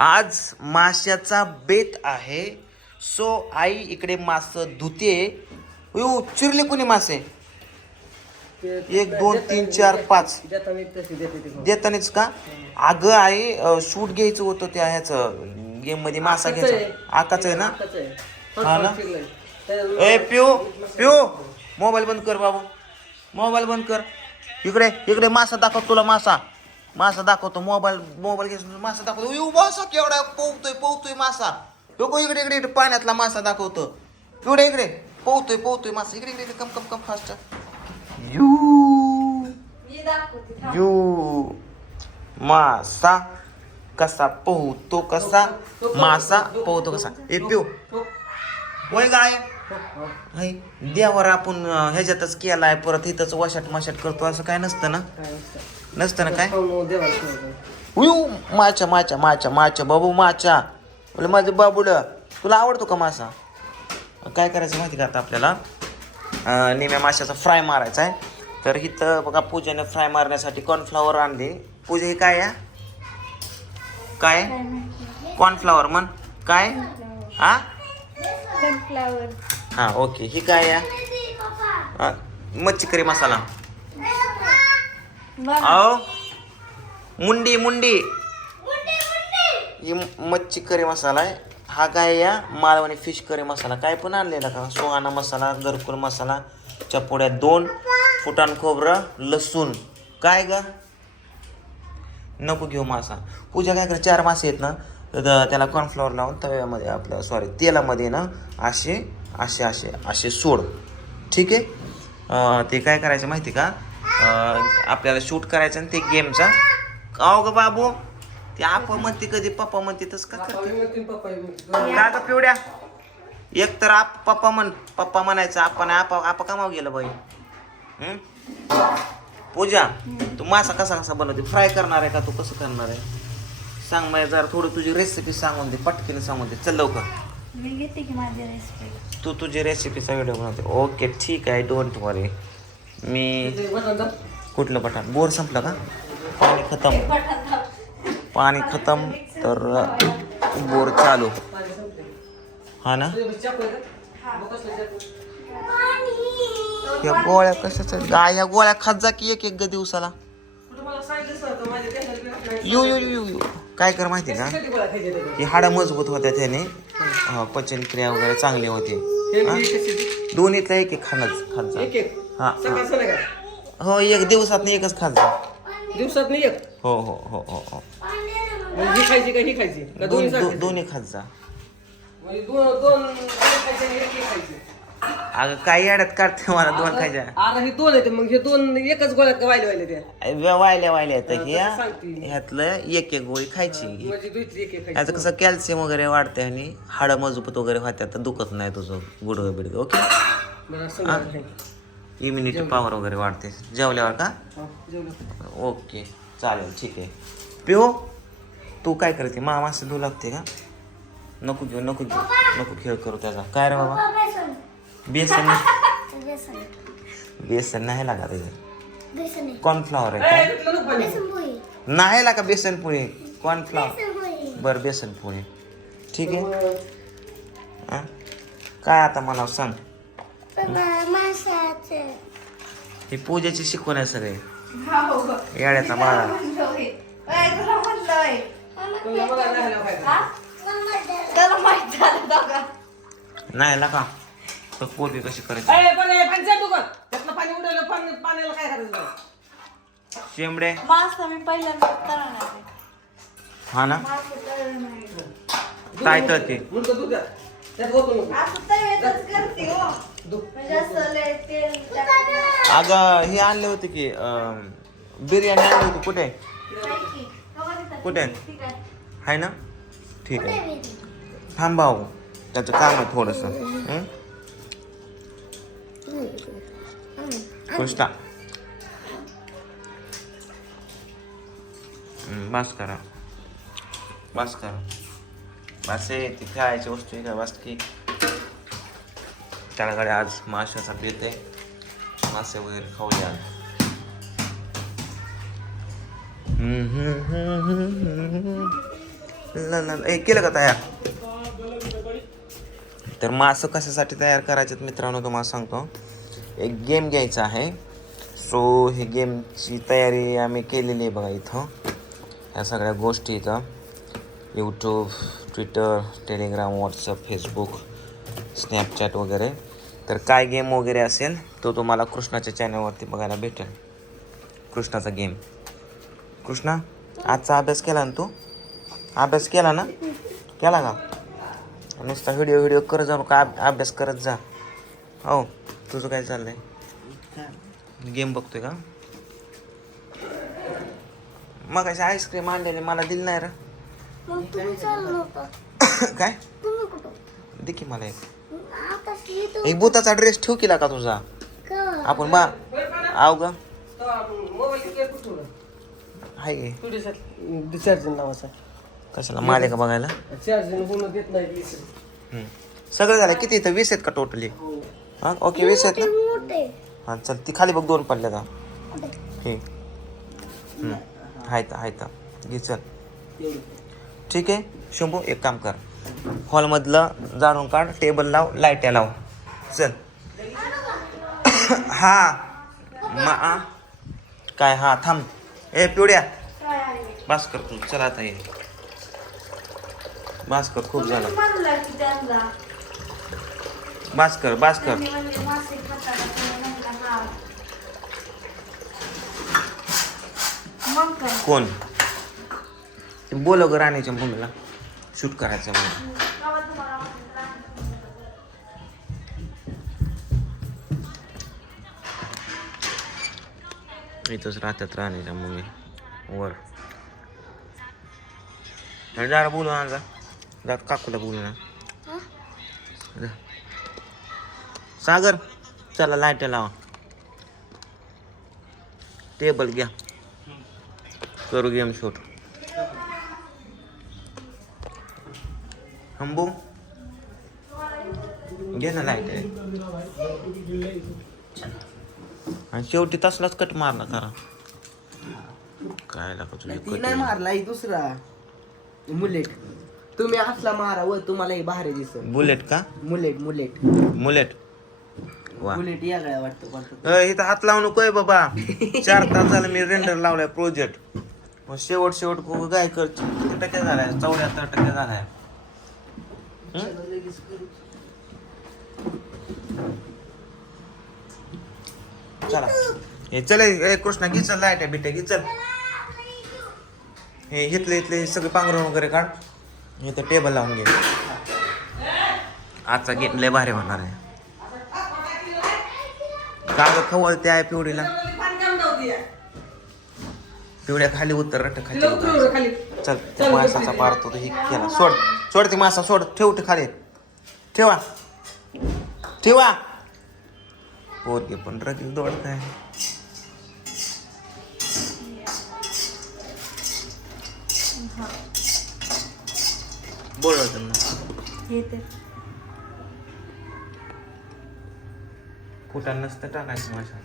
आज माशाचा बेत आहे. सो आई इकडे मास धुते. यो चिरले कोणी मासे? एक दोन तीन चार पाच. देतानीच का? अगं आई शूट घ्यायचं होतं त्या ह्याचं गेममध्ये मासा घ्यायचा. आकाच आहे ना? हा ना? ए पिओ पिओ मोबाईल बंद कर बाबू. मोबाईल बंद कर. इकडे इकडे मासा दाखव तुला मासा. मासा दाखवतो मोबाईल मोबाईल घ्यायचा मासा दाखवतो. यू मासा केवढा पोहतोय पोहतोय मासा. नको इकडे इकडे इकडे पाण्यातला मासा दाखवतो. इकडे इकडे. पोहतोय पोहतोय मासा. इकडे इकडे इकडे, come come come fast you. You. मासा कसा पोहतो कसा? मासा पोहतो कसा? ए पिऊ वय गाय? हाय देवावर आपण अं, ह्याच्यातच केलाय परत इथंच वशाट मशाट करतो असं काय नसतं ना? नसतं. ना काय? उयू माच्या माच्या माच्या माच्या बाबू माच्या. बोले माझं बाबूड तुला आवडतो का मासा? काय करायचं माहिती का आता आपल्याला? अं, निम्या माशाचा फ्राय मारायचा आहे. तर इथं बघा पूजेने फ्राय मारण्यासाठी कॉर्नफ्लॉवर आणले. पूजा हे काय आहे? काय कॉर्नफ्लॉवर म्हण. काय? हा हा ओके. ही काय आहे? हा, मच्छी करी मसाला आओ. मुंडी मुंडी. ही मच्छी करी मसाला आहे. हा काय या मालवणी फिश करी मसाला. काय पण आणलेला का? सुहाना मसाला गरकुल मसाला चपोड्या दोन फुटाण खोबरं लसूण. काय ग? नको घेऊ मासा. पूजा काय कर चार मासे आहेत ना? तर त्याला कॉर्नफ्लॉवर लावून तव्यामध्ये आपलं सॉरी तेलामध्ये ना असे असे असे असे सोड. ठीक आहे? अं, ते काय करायचं माहिती का? अं, आपल्याला शूट करायचं आणि ते गेमचा काव ग बाबू ते आप म्हणते कधी पप्पा म्हणते तस का करते? का ग पिवड्या एक तर आप पप्पा म्हण पप्पा म्हणायचं आपण आपा आपा कामाव गेलं बाई. हं? पूजा तू मासा कसा कसा बनवते? फ्राय करणार आहे का तू? कसं करणार आहे? सांग मला जरा थोडी तुझी रेसिपी सांगून दे पटकीने सांगून दे. चल लवकर. मी घेते की माझी रेसिपी तू तुझी रेसिपीचा व्हिडिओ बनवते. ओके ठीक आहे डोंट वरी मी कुठलं पठाण बोर संपलं का? पाणी खतम. पाणी खतम तर बोर चालू. हा ना? या गोळ्या कशाच्या? गाय ह्या गोळ्या खात जा की एक एक ग दिवसाला. यू यू यू यू. काय कर माहिती का? ही हाडं मजबूत होत्या त्याने. पचनक्रिया वगैरे चांगली होते. हा? दोन्हीतला एक एक खाणच खात जा हा हा. हो एक दिवसात एकच खात जा दिवसात नाही एक? हो हो हो हो हो. म्हणजे ही खायची का ही खायची? का दोन्ही? दोन्ही जा. म्हणजे दोन दोन दोन खायचे. अगं काही अडत काढते मला दोन खायच्या. आता हे दोन येते मग हे दोन एकच गोळ्यात वाहिले वाहिले त्या व्या- वायल्या वायल्या येतं की सांगते. ह्यातलं एक एक गोळी खायची. म्हणजे दुसरी एक एक याचं खायची कसं कॅल्शियम वगैरे वाढते आणि हाडं मजबूत वगैरे होत्यात तर दुखत नाही तुझं गुडघं बिडगं ओके. इम्युनिटी पॉवर वगैरे वाढते. जेवल्यावर का? हा, जेवलं. ओके चालेल ठीक आहे. पिओ तू काय करते? मा मासे धुऊ लागते का? नको घेऊ नको घेऊ नको खेळ करू त्याचा. काय रे बाबा? बेसन. बेसन. नाही लागा त्याचं कॉर्नफ्लॉवर आहे. का. नाही लागा बेसन पोळी. कॉर्नफ्लॉवर बरं बेसन पोळी. ठीक आहे. हा? काय आता मला सांग? ही पूजेची शिकवण आहे सगळे. येड्याचा बाळा. तुला बघा. नाही आलं खायचं. तर पोरगी कशी करायची ए, पण हे पाणी चालू कर. त्यातलं पाणी उडवलं पाणी पाण्याला काय करायचं बघ. शेंबडे मासा मी पहिल्यांदा तळणार आहे. हा ना मासे तळलं नाही. काय तळते मुलगा दूध द्या. त्यात ओतू नको. असं तव्यातच करते हो. दूध. म्हणजे असं लय तेल टाकून. अगं हे आणले होते की अं, बिर्याणी आणली होती कुठे की? कुठे ठीक आहे. आहे ना ठीक आहे थांबाव त्याचं काम आहे थोडस हम्म, बस करा बस करा बस आहे ती खेळायची वस्तू आहे का बस की त्याकडे आज माशाचा बेत आहे मासे वगैरे खाऊया हम्म, हम्म, हम्म, हम्म, केलं का तयार तर मासं कशासाठी तयार करायच्यात मित्रांनो तुम्हाला सांगतो. एक गेम घ्यायचा आहे. सो हे गेमची तयारी आम्ही केलेली आहे बघा इथं. ह्या सगळ्या गोष्टी इथं. YouTube Twitter Telegram WhatsApp Facebook Snapchat वगैरे. तर काय गेम वगैरे असेल तो तुम्हाला कृष्णाच्या चॅनलवरती बघायला भेटेल. कृष्णाचा गेम कृष्णा आजचा अभ्यास केला ना तू? अभ्यास केला ना? केला का? नुसता व्हिडिओ व्हिडिओ करत जाऊ का अभ्यास करत जा. हो तुझं काय चाललंय? गेम बघतोय का? मग अशी आईस्क्रीम आणलेली मला दिली नाही रे. काय? दे की मला एक. एक बुताचा ड्रेस ठेव केला का तुझा? आपण बा आव ग. मोबाईल केअर कुठं हाय. गे डिचार्जिंग नावाचा. कशाला? माले का बघायला? चार्जिंग होणं देत नाही हम्म. सगळं झालं. किती इथं? वीस आहेत का टोटली हां. ओके वीस आहेत ना? मोठे हां चल ती खाली बघ दोन पडल्या का? हे. हम्म. हायता हायता घे चल. ठीक आहे? शंभू एक काम कर. हॉलमधलं जाणून काढ टेबल लाव लाईट्या लाव. चल. हा. मा आ. काय? हा थांब. ए पिवड्या आहे. बास कर तू. चला आता ये. बास कर खूप झालं. म्हणला की त्यांना. बास कर बास कर. त्यांनी म्हणजे मासे खाताना तुम्ही म्हणला हा. मग काय? कोण? ते बोलव ग राणीच्या मम्मीला शूट करायचं म्हणून. गावात तुम्हाला आवडतं. इथंच राहतात राणीच्या मम्मी वर. जरा बोलू ना जा काकूला बोलू ना. जा. सागर चला लाइट लावा. टेबल घ्या. करू गेम शूट. हंबू घे ना लाइट. आणि शेवटी तसलाच कट मारला करा. काय लागा तुझी ती नाही मारला ही दुसरा. मुलेट तुम्ही असला मारा व तुम्हाला हे भारी दिसत बुलेट का? मुलेट मुलेट. मुलेट. वा. मुलेट यागळ्या वाटतं वाटतं. अ, इथं हात लावू नकोय बाबा. चार तास झालं मी रेंडर लावलाय प्रोजेक्ट मग शेवट शेवट गो- गाय कर किती टक्के झालाय? चौऱ्याहत्तर टक्के झालाय. चला. हे चल ए कृष्णा घे चल लाइट आहे बिट्या घे चल. हे इथले इथले सगळे पांघरून वगैरे काढ. इथं टेबल लावून घे आजचा गेम लय भारी होणार आहे. कागद खवळते आहे पिवडीला. पिवड्या खाली उतर रट खाली उतर. चल त्या मासाचा पार तो हे केला. सोड सोड ती मासा सोड. ठेव ते खाली. ठेवा. ठेवा. पोरगे पण रगील दोड काय बोलव त्यांना. हे ते कुठं नसतं टाकायचं माझ्या.